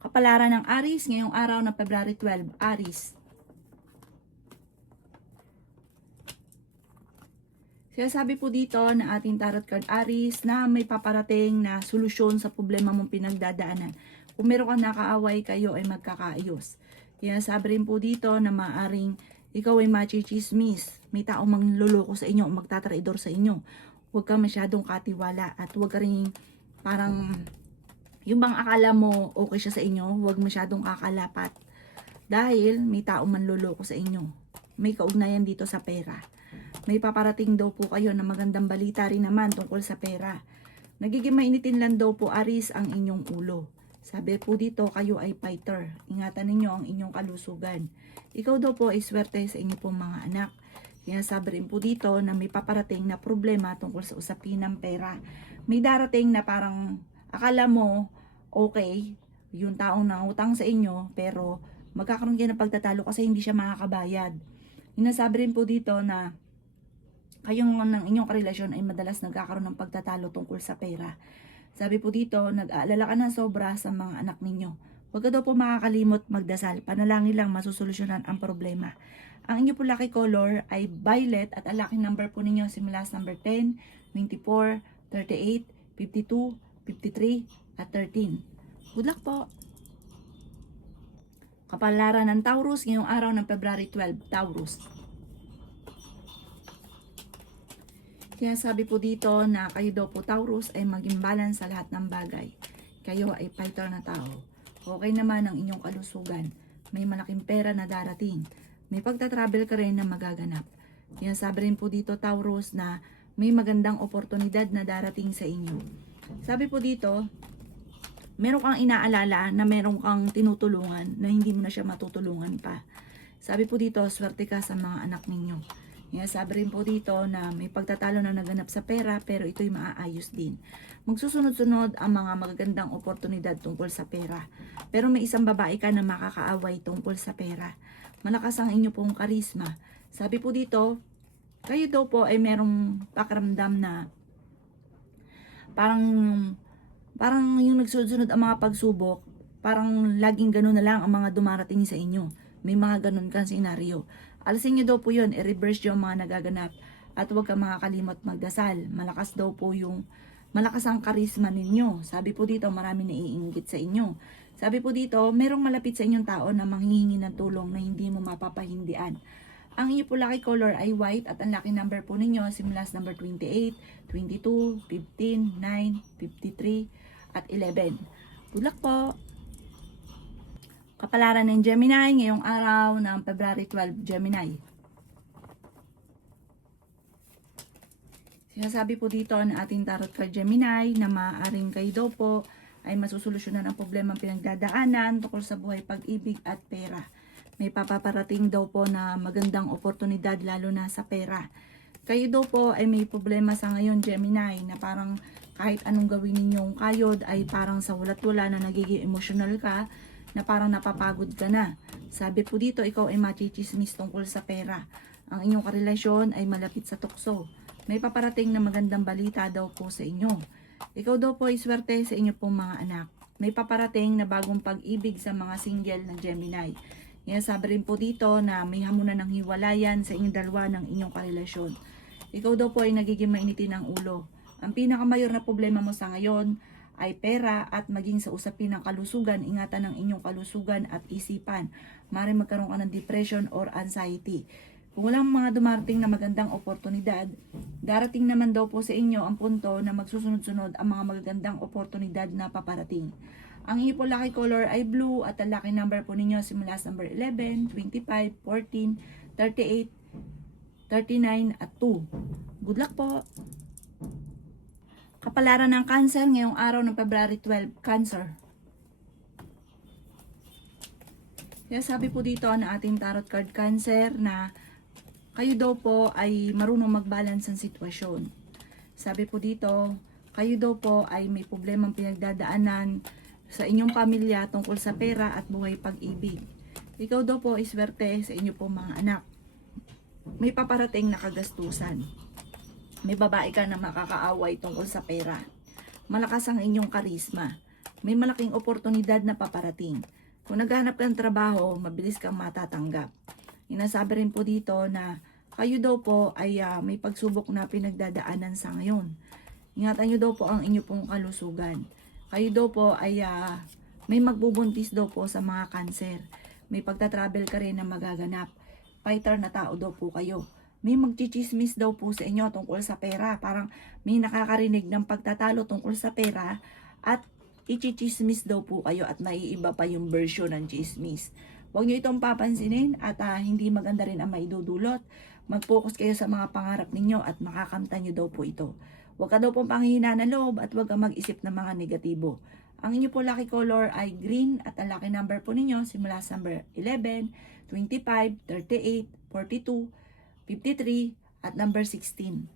Kapalaran ng Aries ngayong araw ng February 12. Aries. Sinasabi po dito na ating tarot card Aries na may paparating na solusyon sa problema mong pinagdadaanan. Kung meron kang nakaaway, kayo ay magkakaayos. Sinasabi rin po dito na maaring ikaw ay machichismis. May taong mangluloko sa inyo o magtatraidor sa inyo. Huwag kang masyadong katiwala at huwag ka rin parang yung bang akala mo okay siya sa inyo, huwag masyadong kakalapat. Dahil may taong manloloko sa inyo. May kaugnayan dito sa pera. May paparating daw po kayo na magandang balita rin naman tungkol sa pera. Nagiging mainitin lang daw po Aries ang inyong ulo. Sabi po dito, kayo ay fighter. Ingatan ninyo ang inyong kalusugan. Ikaw daw po ay swerte sa inyo pong mga anak. Sinasabi rin po dito na may paparating na problema tungkol sa usapin ng pera. May darating na parang akala mo okay, yung taong nangutang sa inyo, pero magkakaroon kayo ng pagtatalo kasi hindi siya makakabayad. Sinasabi rin po dito na kayong ng inyong karelasyon ay madalas nagkakaroon ng pagtatalo tungkol sa pera. Sabi po dito, nag-aalala ka ng sobra sa mga anak ninyo. Huwag ka daw po makakalimot magdasal. Panalangin lang masusolusyonan ang problema. Ang inyo po lucky color ay violet at ang lucky number po ninyo simula sa number 10, 24, 38, 52, 53, at 13. Good luck po! Kapalaran ng Taurus ngayong araw ng February 12. Taurus. Kaya sabi po dito na kayo daw po Taurus ay maging balance sa lahat ng bagay. Kayo ay fighter na tao. Okay naman ang inyong kalusugan. May malaking pera na darating. May pagta-travel ka rin na magaganap. Kaya sabi rin po dito Taurus na may magandang oportunidad na darating sa inyo. Sabi po dito, meron kang inaalala na meron kang tinutulungan na hindi mo na siya matutulungan pa. Sabi po dito, swerte ka sa mga anak ninyo. Sabi rin po dito na may pagtatalo na naganap sa pera pero ito'y maaayos din. Magsusunod-sunod ang mga magagandang oportunidad tungkol sa pera. Pero may isang babae ka na makakaaway tungkol sa pera. Malakas ang inyo pong karisma. Sabi po dito, kayo daw po ay merong pakiramdam na parang yung nagsunod-sunod ang mga pagsubok, parang laging ganun na lang ang mga dumarating sa inyo. May mga ganun kang senaryo. Alisin nyo daw po yun, i-reverse yung mga nagaganap at huwag kang makakalimot magdasal. Malakas ang karisma ninyo. Sabi po dito, marami naiinggit sa inyo. Sabi po dito, merong malapit sa inyong tao na manghihingi ng tulong na hindi mo mapapahindian. Ang inyo po lucky color ay white at ang lucky number po ninyo simula sa number 28, 22, 15, 9, 53, at 11. Good luck po! Kapalaran ng Gemini ngayong araw ng February 12, Gemini. Sinasabi po dito na ating tarot card Gemini na maaaring kayo daw po ay masusolusyonan ang problema pinagdadaanan tungkol sa buhay, pag-ibig at pera. May papaparating daw po na magandang oportunidad lalo na sa pera. Kayo daw po ay may problema sa ngayon Gemini na parang kahit anong gawin ninyong kayod ay parang sa walat-wala na nagiging emotional ka, na parang napapagod ka na. Sabi po dito, ikaw ay machichismis tungkol sa pera. Ang inyong karelasyon ay malapit sa tukso. May paparating na magandang balita daw po sa inyo. Ikaw daw po ay swerte sa inyo pong mga anak. May paparating na bagong pag-ibig sa mga single na Gemini. Sabi rin po dito na may hamunan ng hiwalayan sa inyong dalawa ng inyong karelasyon. Ikaw daw po ay nagiging mainitin ng ulo. Ang pinakamayor na problema mo sa ngayon ay pera at maging sa usapin ng kalusugan. Ingatan ng inyong kalusugan at isipan. Maaaring magkaroon ka ng depression or anxiety. Kung walang mga dumarating na magandang oportunidad, darating naman daw po sa inyo ang punto na magsusunod-sunod ang mga magagandang oportunidad na paparating. Ang inyo po lucky color ay blue at ang lucky number po ninyo simula sa number 11, 25, 14, 38, 39 at 2. Good luck po! Kapalaran ng Cancer ngayong araw ng February 12, Cancer. Kaya sabi po dito na ating tarot card Cancer na kayo daw po ay marunong mag-balance ng sitwasyon. Sabi po dito, kayo daw po ay may problemang pinagdadaanan sa inyong pamilya tungkol sa pera at buhay pag-ibig. Ikaw daw po ay swerte sa inyo pong mga anak. May paparating na kagastusan. May babae ka na makakaaway tungkol sa pera. Malakas ang inyong karisma. may malaking oportunidad na paparating. Kung naghahanap ka ng trabaho, mabilis kang matatanggap. Inasabi rin po dito na kayo daw po ay may pagsubok na pinagdadaanan sa ngayon. Ingatan nyo daw po ang inyo pong kalusugan. Kayo daw po ay may magbubuntis daw po sa mga cancer. May pagta-travel ka rin na magaganap. Fighter na tao daw po kayo. May magchichismis daw po sa inyo tungkol sa pera. Parang may nakakarinig ng pagtatalo tungkol sa pera at ichichismis daw po kayo at maiiba pa yung version ng chismis. Huwag nyo itong papansinin at hindi maganda rin ang maidudulot. Mag-focus kayo sa mga pangarap ninyo at makakamtan nyo daw po ito. Huwag ka daw pong panghihina ng loob at huwag kang mag-isip ng mga negatibo. Ang inyo po lucky color ay green at ang lucky number po ninyo simula sa number 11, 25, 38, 42, 53 at number 16.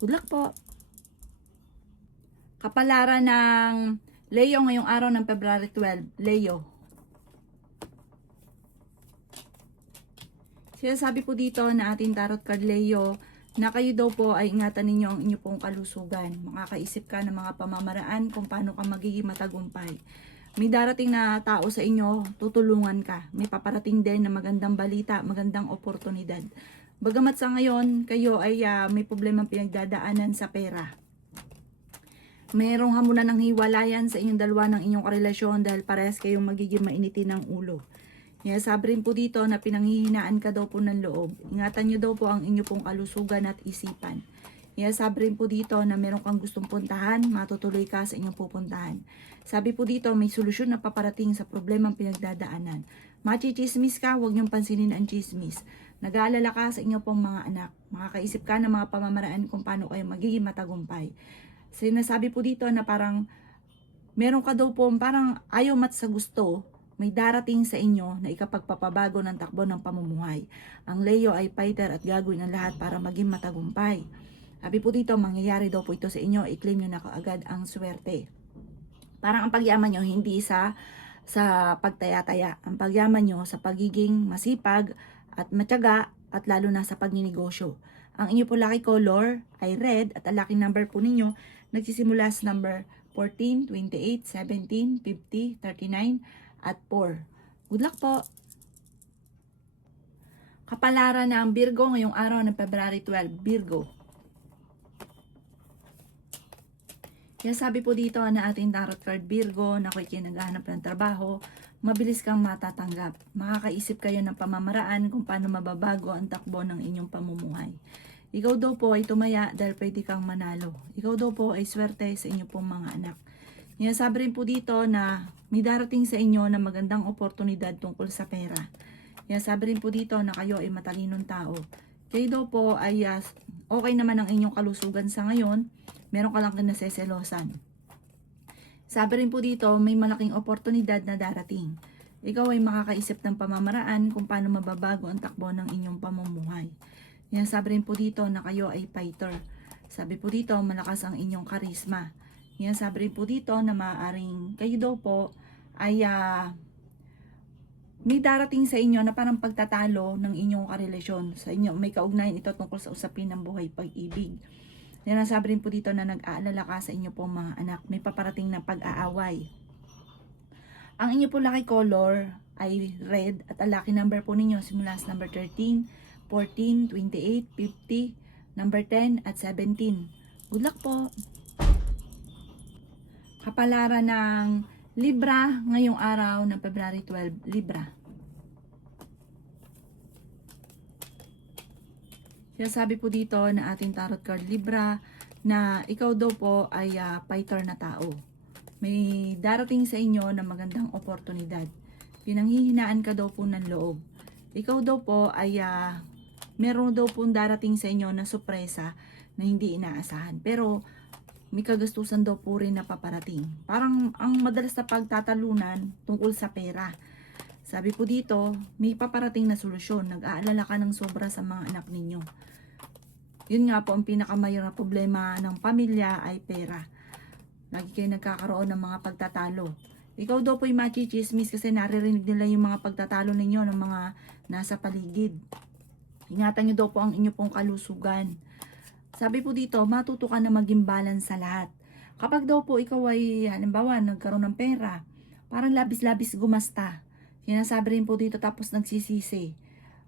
Good luck po! Kapalaran ng Leo ngayong araw ng February 12. Leo. Sinasabi po dito na ating tarot card Leo na kayo daw po ay ingatan ninyo ang inyo pong kalusugan. Makakaisip ka ng mga pamamaraan kung paano ka magiging matagumpay. May darating na tao sa inyo, tutulungan ka. May paparating din na magandang balita, magandang oportunidad. Bagamat sa ngayon, kayo ay may problemang pinagdadaanan sa pera. Mayroong hamunan ng hiwalayan sa inyong dalawa ng inyong karelasyon dahil parehas kayong magiging mainitin ng ulo. Sabi rin po dito na pinanghihinaan ka daw po ng loob. Ingatan nyo daw po ang inyo pong kalusugan at isipan. Sabi rin po dito na meron kang gustong puntahan, matutuloy ka sa inyong pupuntahan. Sabi po dito may solusyon na paparating sa problemang pinagdadaanan. Machichismis ka, huwag niyong pansinin ang chismis. Nag-aalala ka sa inyong pong mga anak. Makakaisip ka ng mga pamamaraan kung paano kayo magiging matagumpay. Sinasabi po dito na parang meron ka daw po parang ayaw mat sa gusto, may darating sa inyo na ikapagpapabago ng takbo ng pamumuhay. Ang Leo ay fighter at gagawin ang lahat para maging matagumpay. Sabi po dito, mangyayari daw po ito sa inyo, i-claim nyo na kaagad ang swerte. Parang ang pagyaman nyo hindi sa pagtaya-taya. Ang pagyaman nyo sa pagiging masipag at matyaga at lalo na sa pagninegosyo. Ang inyo po lucky color ay red at ang lucky number po ninyo nagsisimula sa number 14, 28, 17, 50, 39 at 4. Good luck po! Kapalaran ng Virgo ngayong araw ng February 12. Virgo. Kaya sabi po dito na ating tarot card Virgo na kayo naghahanap ng trabaho, mabilis kang matatanggap. Makakaisip kayo ng pamamaraan kung paano mababago ang takbo ng inyong pamumuhay. Ikaw daw po ay tumaya dahil pwede kang manalo. Ikaw daw po ay swerte sa inyo pong mga anak. Sabi rin po dito na may darating sa inyo na magandang oportunidad tungkol sa pera. Sabi rin po dito na kayo ay matalinong tao. Kayo daw po ay okay naman ang inyong kalusugan sa ngayon. Meron ka lang kinaseselosan. Sabi rin po dito may malaking oportunidad na darating. Ikaw ay makakaisip ng pamamaraan kung paano mababago ang takbo ng inyong pamumuhay. Sabi rin po dito na kayo ay fighter. Sabi po dito malakas ang inyong karisma. Sabi rin po dito na maaaring kayo daw po ay may darating sa inyo na parang pagtatalo ng inyong karelasyon. Sa inyo may kaugnayan ito tungkol sa usapin ng buhay pag-ibig. Sabi rin po dito na nag-aalala ka sa inyo pong mga anak. May paparating na pag-aaway. Ang inyo po lucky color ay red at ang lucky number po ninyo simula sa number 13, 14, 28, 50, number 10 at 17. Good luck po! Kapalaran ng Libra ngayong araw ng February 12. Libra. Sabi po dito na ating tarot card Libra na ikaw daw po ay fighter na tao. May darating sa inyo na magandang oportunidad. Pinanghihinaan ka daw po ng loob. Ikaw daw po ay meron daw po darating sa inyo na sorpresa na hindi inaasahan. Pero may kagastusan daw po rin na paparating. Parang ang madalas na pagtatalunan tungkol sa pera. Sabi po dito, may paparating na solusyon. Nag-aalala ka ng sobra sa mga anak ninyo. Yun nga po ang pinakamayor na problema ng pamilya ay pera. Lagi kayo nagkakaroon ng mga pagtatalo. Ikaw daw po yung machichismis kasi naririnig nila yung mga pagtatalo ninyo ng mga nasa paligid. Ingatan nyo daw po ang inyo pong kalusugan. Sabi po dito, matuto ka na maging balance sa lahat. Kapag daw po ikaw ay halimbawa nagkaroon ng pera, parang labis-labis gumasta. Sinasabi rin po dito tapos nagsisisi.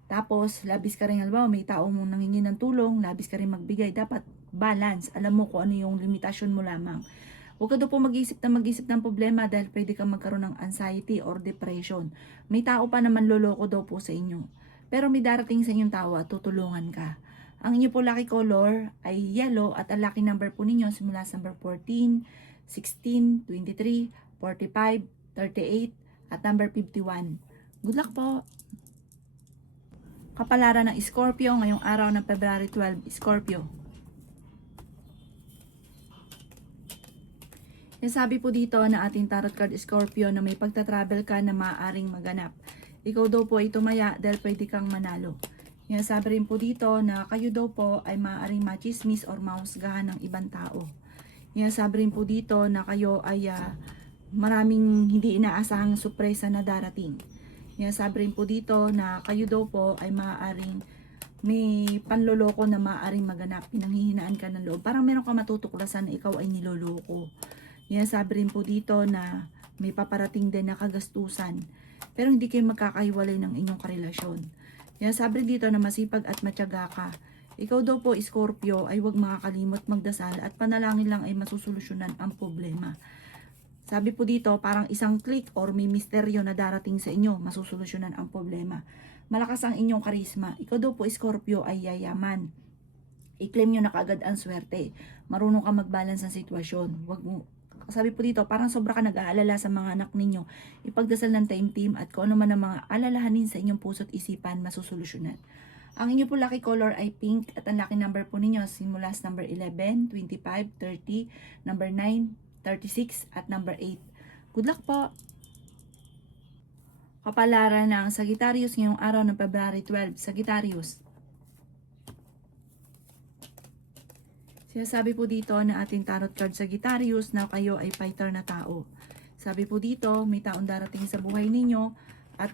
Tapos labis ka rin halimbawa may tao mong nanghingi ng tulong, labis ka rin magbigay. Dapat balance. Alam mo kung ano yung limitasyon mo lamang. Huwag ka daw po mag-isip ng problema dahil pwede kang magkaroon ng anxiety or depression. May tao pa naman loloko daw po sa inyo. Pero may darating sa inyong tao at tutulungan ka. Ang inyo po lucky color ay yellow at ang lucky number po ninyo simula sa number 14, 16, 23, 45, 38 at number 51. Good luck po! Kapalaran ng Scorpio ngayong araw ng February 12, Scorpio. Sabi po dito na ating tarot card Scorpio na may pagta-travel ka na maaaring maganap. Ikaw daw po ay tumaya dahil pwede kang manalo. Sabi rin po dito na kayo daw po ay maaaring machismis or mahusgahan ng ibang tao. Sabi rin po dito na kayo ay maraming hindi inaasahang sorpresa na darating. Sabi rin po dito na kayo daw po ay maaaring may panloloko na maaaring maganap. Pinanghihinaan ka ng loob. Parang meron ka matutuklasan na ikaw ay niloloko. Sabi rin po dito na may paparating din na kagastusan. Pero hindi kayo magkakahiwalay ng inyong karelasyon. Sabi rin dito na masipag at matyaga ka. Ikaw daw po, Scorpio, ay huwag makakalimot magdasal at panalangin lang ay masusolusyonan ang problema. Sabi po dito, parang isang click or may misteryo na darating sa inyo, masusolusyonan ang problema. Malakas ang inyong karisma. Ikaw daw po, Scorpio, ay yayaman. I-claim nyo na kaagad ang swerte. Marunong ka mag-balance ng sitwasyon. Sabi po dito, parang sobra ka nag-aalala sa mga anak ninyo. Ipagdasal ng time team at kung ano man ang mga alalahanin sa inyong puso't isipan, masusolusyonan. Ang inyo po lucky color ay pink at ang lucky number po ninyo simula sa number 11, 25, 30, number 9, 36 at number 8. Good luck po! Kapalaran ng Sagittarius ngayong araw ng February 12. Sagittarius. Sinasabi po dito na ating tarot card Sagittarius na kayo ay fighter na tao. Sabi po dito, may taong darating sa buhay ninyo at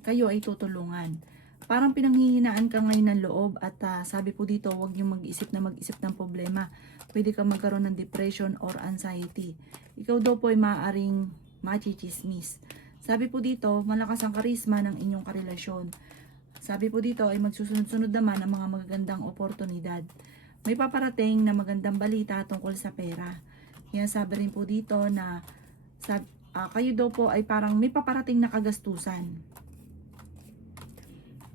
kayo ay tutulungan. Parang pinanghihinaan ka ngayon ng loob at sabi po dito, huwag niyo mag-isip ng problema. Pwede kang magkaroon ng depression or anxiety. Ikaw daw po ay maaaring machichismis. Sabi po dito, malakas ang karisma ng inyong karelasyon. Sabi po dito ay magsusunod-sunod naman ang mga magagandang oportunidad. May paparating na magandang balita tungkol sa pera. Sabi rin po dito na kayo daw po ay parang may paparating na kagastusan.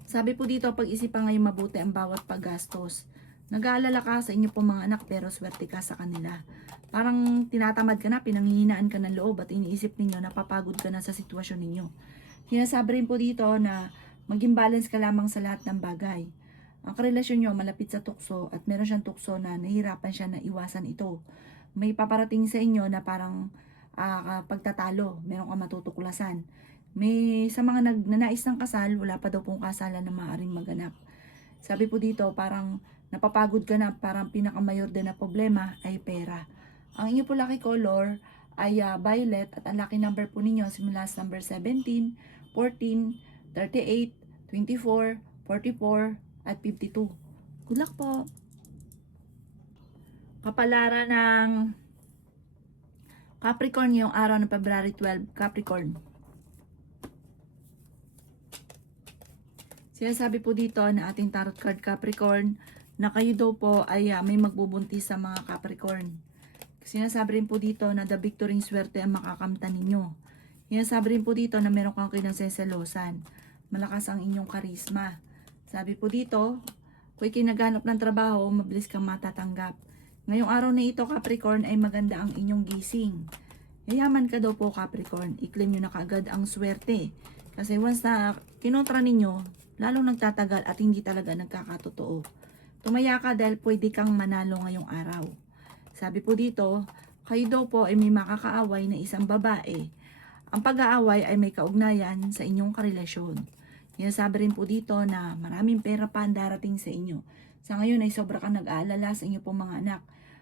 Sabi po dito, pag-isipan ngayon mabuti ang bawat paggastos. Nag-aalala ka sa inyo po mga anak pero swerte ka sa kanila. Parang tinatamad ka na, pinanghihinaan ka ng loob at iniisip ninyo na papagod ka na sa sitwasyon ninyo. Sabi rin po dito na maging balance ka lamang sa lahat ng bagay. Ang karelasyon nyo malapit sa tukso at meron siyang tukso na nahihirapan siya na iwasan ito. May paparating sa inyo na parang pagtatalo, meron ka matutuklasan. May sa mga nagnanais ng kasal, wala pa daw pong kasalan na maaaring maganap. Sabi po dito, parang napapagod ka na, parang pinakamayor din na problema ay pera. Ang inyo po lucky color ay violet at ang lucky number po ninyo simula sa number 17, 14, 38, 24, 44, at 52. Good luck po! Kapalaran ng Capricorn ngayong araw ng February 12. Capricorn. Sinasabi po dito na ating tarot card Capricorn na kayo daw po ay may magbubuntis sa mga Capricorn. Sinasabi rin po dito na the victory swerte ang makakamtan ninyo. Sinasabi rin po dito na meron kang kinagseselosan. Malakas ang inyong karisma. Sabi po dito, kung ikinaganap ng trabaho, mabilis kang matatanggap. Ngayong araw na ito, Capricorn, ay maganda ang inyong gising. Yayaman ka daw po, Capricorn. I-claim nyo na kaagad ang swerte. Kasi once na kinontra ninyo, lalong nagtatagal at hindi talaga nagkakatotoo. Tumaya ka dahil pwede kang manalo ngayong araw. Sabi po dito, kayo daw po ay may makakaaway na isang babae. Ang pag-aaway ay may kaugnayan sa inyong karelasyon. Sabi rin po dito na maraming pera pa ang darating sa inyo. Sa ngayon ay sobra kang nag-aalala sa inyo pong mga anak.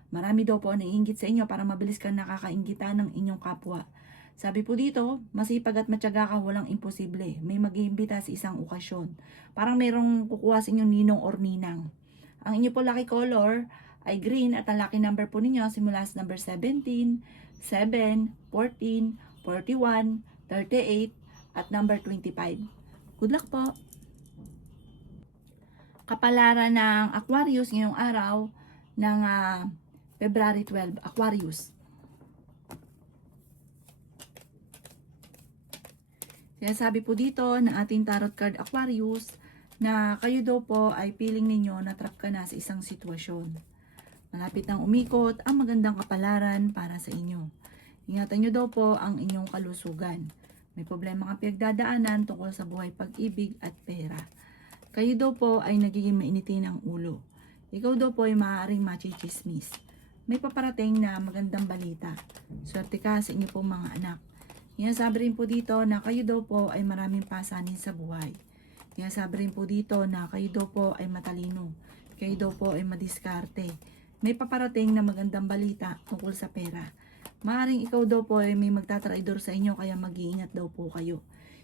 Marami daw po ang naiinggit sa inyo para mabilis kang nakakainggitan ng inyong kapwa. Sabi po dito, masipag at matyaga ka, walang imposible. May mag-iimbita sa isang okasyon. Parang mayroong kukuha sa inyong ninong or ninang. Ang inyo po lucky color ay green at ang lucky number po ninyo simula sa number 17, 7, 14, 41, 38 at number 25. Good luck po! Kapalaran ng Aquarius ngayong araw ng February 12, Aquarius. Kaya sabi po dito na ating tarot card Aquarius na kayo daw po ay feeling ninyo na trap ka na sa isang sitwasyon. Malapit nang umikot ang magandang kapalaran para sa inyo. Ingatan nyo daw po ang inyong kalusugan. May problema kang pinagdadaanan tungkol sa buhay, pag-ibig at pera. Kayo daw po ay nagiging mainitin ang ulo. Ikaw daw po ay maaaring machichismis. May paparating na magandang balita. Swerte ka sa inyo pong mga anak. Sabi rin po dito na kayo daw po ay maraming pasanin sa buhay. Sabi rin po dito na kayo daw po ay matalino. Kayo daw po ay madiskarte. May paparating na magandang balita tungkol sa pera. Maaaring ikaw daw po ay may magtatraidor sa inyo kaya mag-iingat daw po kayo.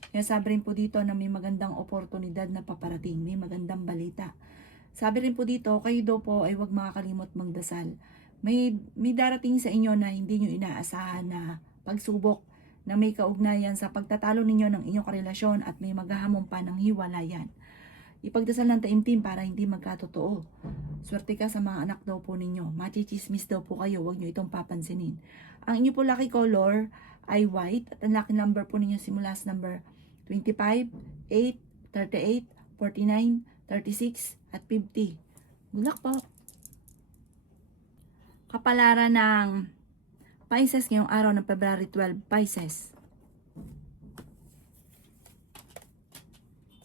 Sabi rin po dito na may magandang oportunidad na paparating, may magandang balita. Sabi rin po dito, kayo daw po ay huwag makakalimot magdasal. May darating sa inyo na hindi nyo inaasahan na pagsubok na may kaugnayan sa pagtatalo ninyo ng inyong karelasyon at may maghahamon pa ng hiwalayan. Ipagdasal ng taimtim para hindi magkatotoo. Swerte ka sa mga anak daw po ninyo. Machichismis daw po kayo, huwag nyo itong papansinin. Ang inyo po lucky color ay white at ang lucky number po ninyo simula sa number 25, 8, 38, 49, 36, at 50. Good luck po! Kapalaran ng Pisces ngayong araw ng February 12, Pisces.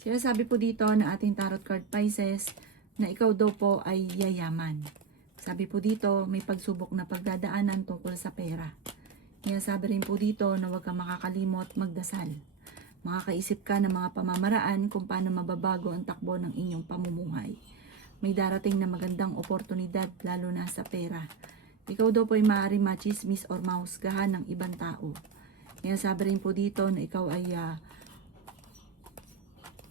Sabi po dito na ating tarot card Pisces na ikaw daw po ay yayaman. Sabi po dito may pagsubok na pagdadaanan tungkol sa pera. Sabi rin po dito na huwag kang makakalimot magdasal. Makakaisip ka ng mga pamamaraan kung paano mababago ang takbo ng inyong pamumuhay. May darating na magandang oportunidad lalo na sa pera. Ikaw daw po ay maaaring machismis or mahusgahan ng ibang tao. Sabi rin po dito na ikaw ay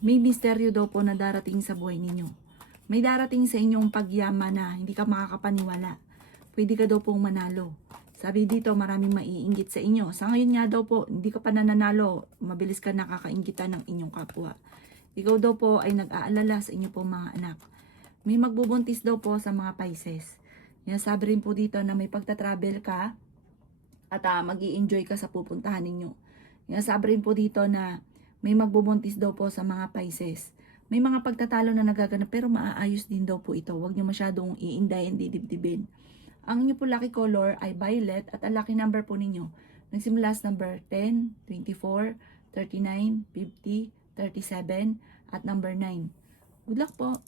may misteryo daw po na darating sa buhay ninyo. May darating sa inyong pagyaman na hindi ka makakapaniwala. Pwede ka daw pong manalo. Sabi dito maraming maiinggit sa inyo. Sa ngayon nga daw po, hindi ka pa nananalo. Mabilis ka nakakainggitan ng inyong kapwa. Ikaw daw po ay nag-aalala sa inyo pong mga anak. May magbubuntis daw po sa mga Pisces. Sabi rin po dito na may pagta-travel ka at mag-i-enjoy ka sa pupuntahan ninyo. Sabi rin po dito na may magbubuntis daw po sa mga Pisces. May mga pagtatalo na nagaganap pero maaayos din daw po ito. Huwag nyo masyadong iindayin, didibdibin. Ang inyo po lucky color ay violet at ang lucky number po ninyo nagsimula sa number 10, 24, 39, 50, 37 at number 9. Good luck po!